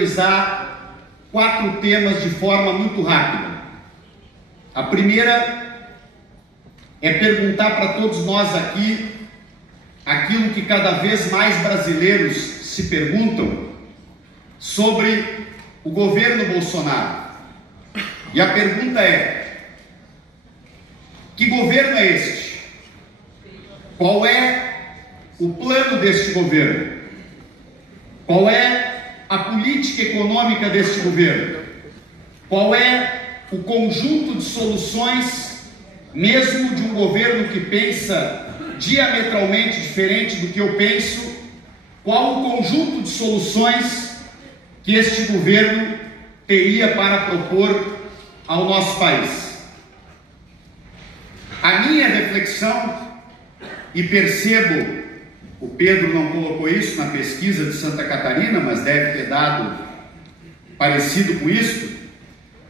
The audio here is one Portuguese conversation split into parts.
analisar 4 temas de forma muito rápida. A primeira é perguntar para todos nós aqui aquilo que cada vez mais brasileiros se perguntam sobre o governo Bolsonaro. E a pergunta é: que governo é este? Qual é o plano deste governo? Qual é a política econômica deste governo? Qual é o conjunto de soluções, mesmo de um governo que pensa diametralmente diferente do que eu penso? Qual o conjunto de soluções que este governo teria para propor ao nosso país? A minha reflexão, e percebo, o Pedro não colocou isso na pesquisa de Santa Catarina, mas deve ter dado parecido com isso,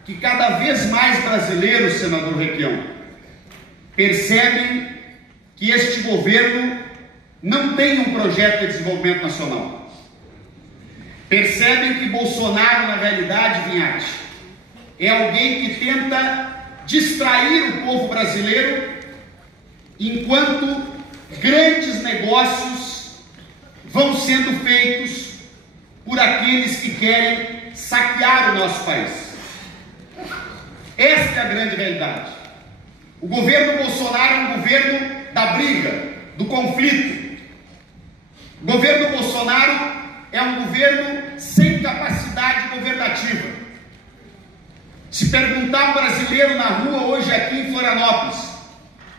que cada vez mais brasileiros, senador Requião, percebem que este governo não tem um projeto de desenvolvimento nacional. Percebem que Bolsonaro, na realidade, Vinhati, é alguém que tenta distrair o povo brasileiro enquanto grandes negócios vão sendo feitos por aqueles que querem saquear o nosso país. Esta é a grande realidade. O governo Bolsonaro é um governo da briga, do conflito. O governo Bolsonaro é um governo sem capacidade governativa. Se perguntar um brasileiro na rua hoje aqui em Florianópolis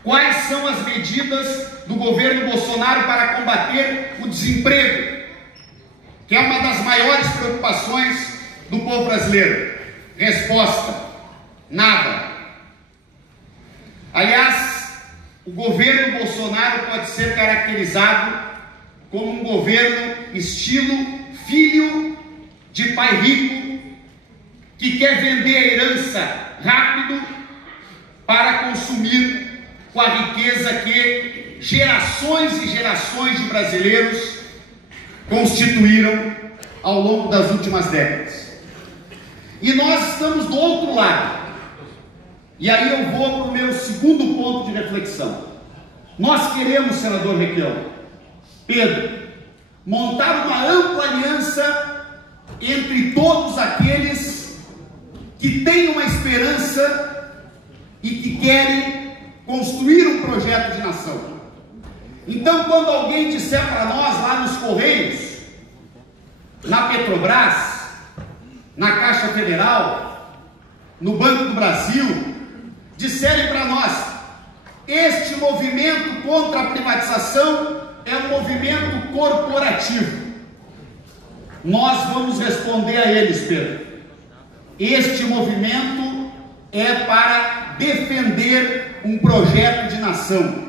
quais são as medidas do governo Bolsonaro para combater o desemprego, que é uma das maiores preocupações do povo brasileiro, resposta: nada. Aliás, o governo Bolsonaro pode ser caracterizado como um governo estilo filho de pai rico que quer vender a herança rápido para consumir com a riqueza que gerações e gerações de brasileiros constituíram ao longo das últimas décadas. E nós estamos do outro lado. E aí eu vou para o meu segundo ponto de reflexão. Nós queremos, senador Requião, Pedro, montar uma ampla aliança entre todos aqueles que têm uma esperança e que querem construir um projeto de nação. Então, quando alguém disser para nós lá nos Correios, na Petrobras, na Caixa Federal, no Banco do Brasil, disserem para nós: este movimento contra a privatização é um movimento corporativo, nós vamos responder a eles, Pedro: este movimento é para defender um projeto de nação.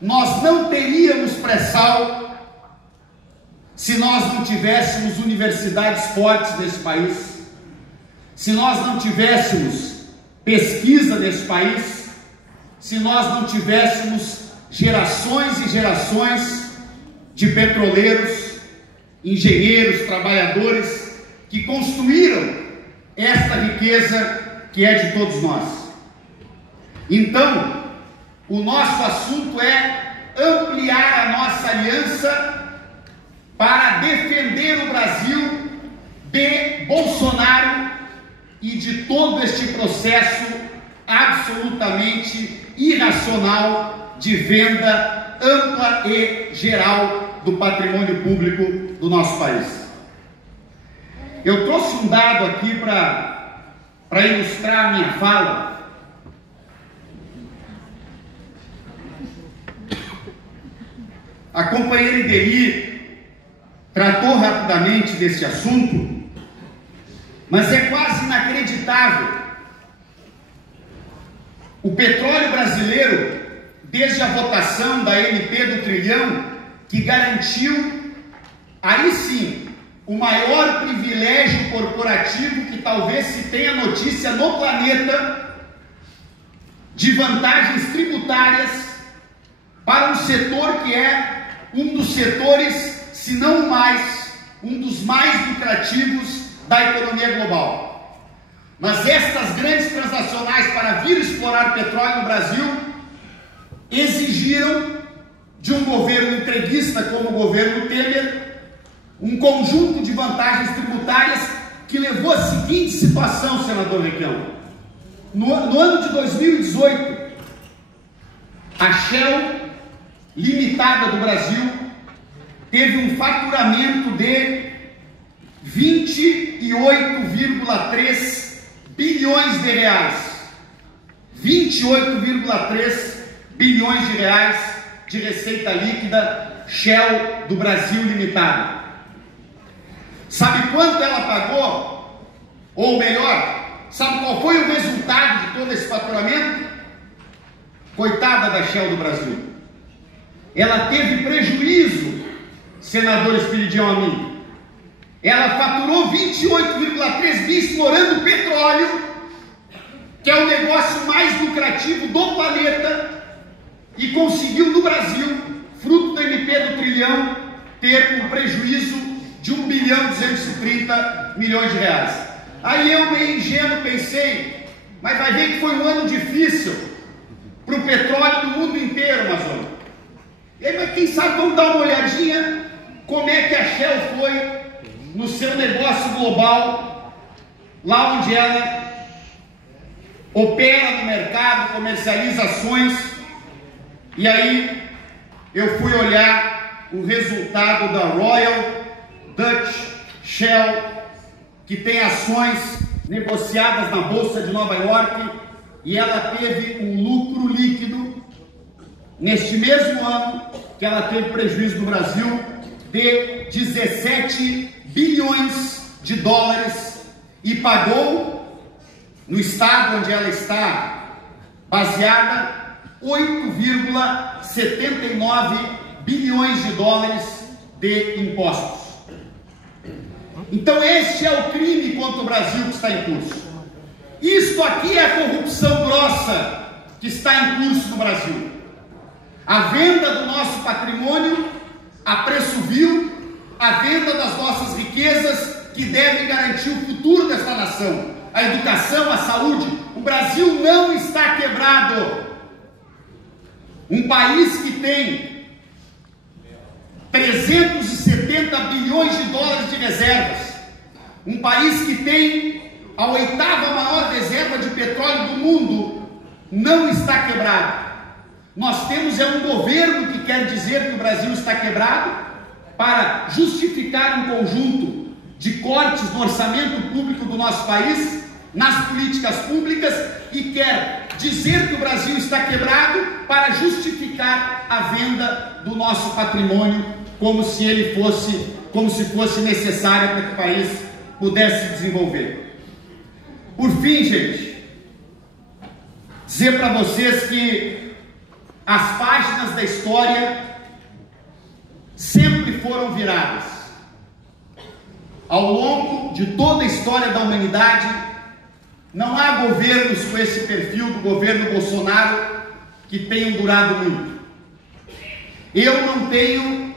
Nós não teríamos pré-sal se nós não tivéssemos universidades fortes nesse país, se nós não tivéssemos pesquisa nesse país, se nós não tivéssemos gerações e gerações de petroleiros, engenheiros, trabalhadores que construíram esta riqueza que é de todos nós. Então, o nosso assunto é ampliar a nossa aliança para defender o Brasil de Bolsonaro e de todo este processo absolutamente irracional de venda ampla e geral do patrimônio público do nosso país. Eu trouxe um dado aqui para ilustrar a minha fala. A companheira Ideli tratou rapidamente desse assunto, mas é quase inacreditável. O petróleo brasileiro, desde a votação da MP do trilhão, que garantiu, aí sim, o maior privilégio corporativo que talvez se tenha notícia no planeta, de vantagens tributárias para um setor que é um dos setores, se não o mais, um dos mais lucrativos da economia global. Mas estas grandes transnacionais, para vir explorar petróleo no Brasil, exigiram de um governo entreguista como o governo Temer um conjunto de vantagens tributárias que levou à seguinte situação, senador Requião. No ano de 2018, a Shell Limitada do Brasil teve um faturamento de 28,3 bilhões de reais. 28,3 bilhões de reais de receita líquida Shell do Brasil Limitada. Sabe quanto ela pagou? Ou melhor, sabe qual foi o resultado de todo esse faturamento? Coitada da Shell do Brasil. Ela teve prejuízo, senador Espiridião Amin. Ela faturou 28,3 bi explorando petróleo, que é o negócio mais lucrativo do planeta, e conseguiu no Brasil, fruto do MP do trilhão, ter um prejuízo de 1,230 bilhões de reais. Aí eu, meio ingênuo, pensei, mas vai ver que foi um ano difícil para o petróleo do mundo inteiro, Amazônia. E aí, mas quem sabe, vamos dar uma olhadinha como é que a Shell foi no seu negócio global, lá onde ela opera no mercado, comercializa ações. E aí eu fui olhar o resultado da Royal Dutch Shell, que tem ações negociadas na Bolsa de Nova York, e ela teve um lucro líquido neste mesmo ano que ela teve prejuízo no Brasil de 17 bilhões de dólares e pagou no estado onde ela está baseada 8,79 bilhões de dólares de impostos. Então este é o crime contra o Brasil que está em curso. Isto aqui é a corrupção grossa que está em curso no Brasil. A venda do nosso patrimônio a preço vil, a venda das nossas riquezas que devem garantir o futuro desta nação, a educação, a saúde. O Brasil não está quebrado. Um país que tem 370 bilhões de dólares de reservas, um país que tem a 8ª maior reserva de petróleo do mundo, não está quebrado. Nós temos um governo que quer dizer que o Brasil está quebrado para justificar um conjunto de cortes no orçamento público do nosso país, nas políticas públicas, e quer dizer que o Brasil está quebrado para justificar a venda do nosso patrimônio como se fosse necessária para que o país pudesse se desenvolver. Por fim, gente, dizer para vocês que as páginas da história sempre foram viradas. Ao longo de toda a história da humanidade, não há governos com esse perfil do governo Bolsonaro que tenham durado muito. Eu não tenho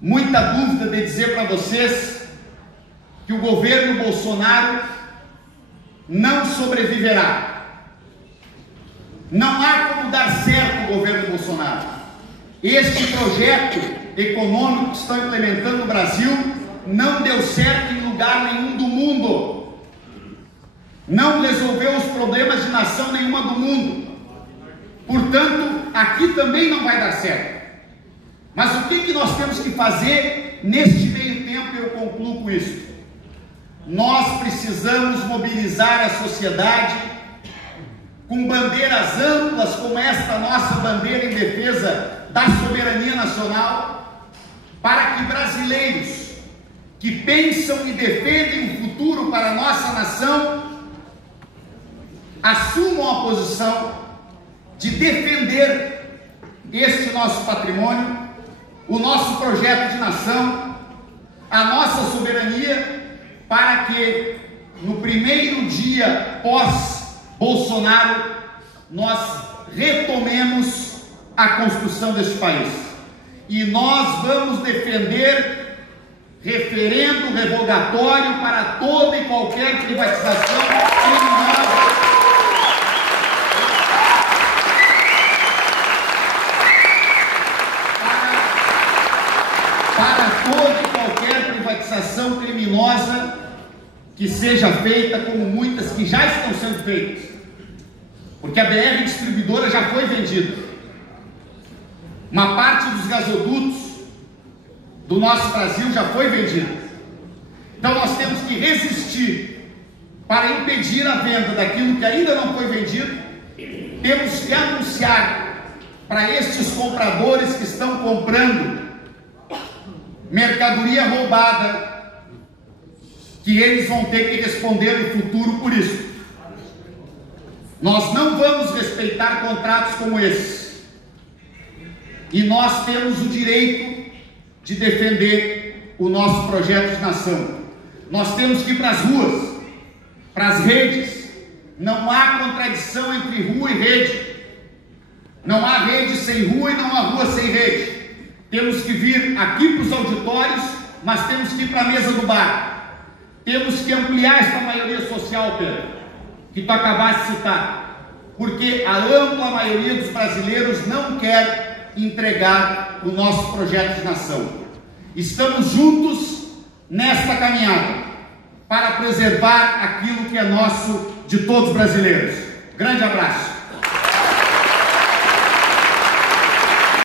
muita dúvida de dizer para vocês que o governo Bolsonaro não sobreviverá. Não há como dar certo o governo Bolsonaro. Este projeto econômico que estão implementando no Brasil não deu certo em lugar nenhum do mundo. Não resolveu os problemas de nação nenhuma do mundo. Portanto, aqui também não vai dar certo. Mas o que nós temos que fazer neste meio tempo? Eu concluo com isso. Nós precisamos mobilizar a sociedade com bandeiras amplas como esta nossa bandeira em defesa da soberania nacional, para que brasileiros que pensam e defendem um futuro para a nossa nação assumam a posição de defender este nosso patrimônio, o nosso projeto de nação, a nossa soberania, para que no primeiro dia pós-Bolsonaro nós retomemos a construção deste país. E nós vamos defender referendo revogatório para toda e qualquer privatização criminosa. Para toda e qualquer privatização criminosa que seja feita, como muitas que já estão sendo feitas. Porque a BR Distribuidora já foi vendida. Uma parte dos gasodutos do nosso Brasil já foi vendida. Então nós temos que resistir para impedir a venda daquilo que ainda não foi vendido. Temos que anunciar para estes compradores que estão comprando mercadoria roubada que eles vão ter que responder no futuro por isso. Nós não vamos respeitar contratos como esses. E nós temos o direito de defender o nosso projeto de nação. Nós temos que ir para as ruas, para as redes. Não há contradição entre rua e rede. Não há rede sem rua e não há rua sem rede. Temos que vir aqui para os auditórios, mas temos que ir para a mesa do bar. Temos que ampliar essa maioria social, Pedro, que tu acabaste de citar. Porque a ampla maioria dos brasileiros não quer entregar o nosso projeto de nação. Estamos juntos nesta caminhada para preservar aquilo que é nosso, de todos os brasileiros. Grande abraço.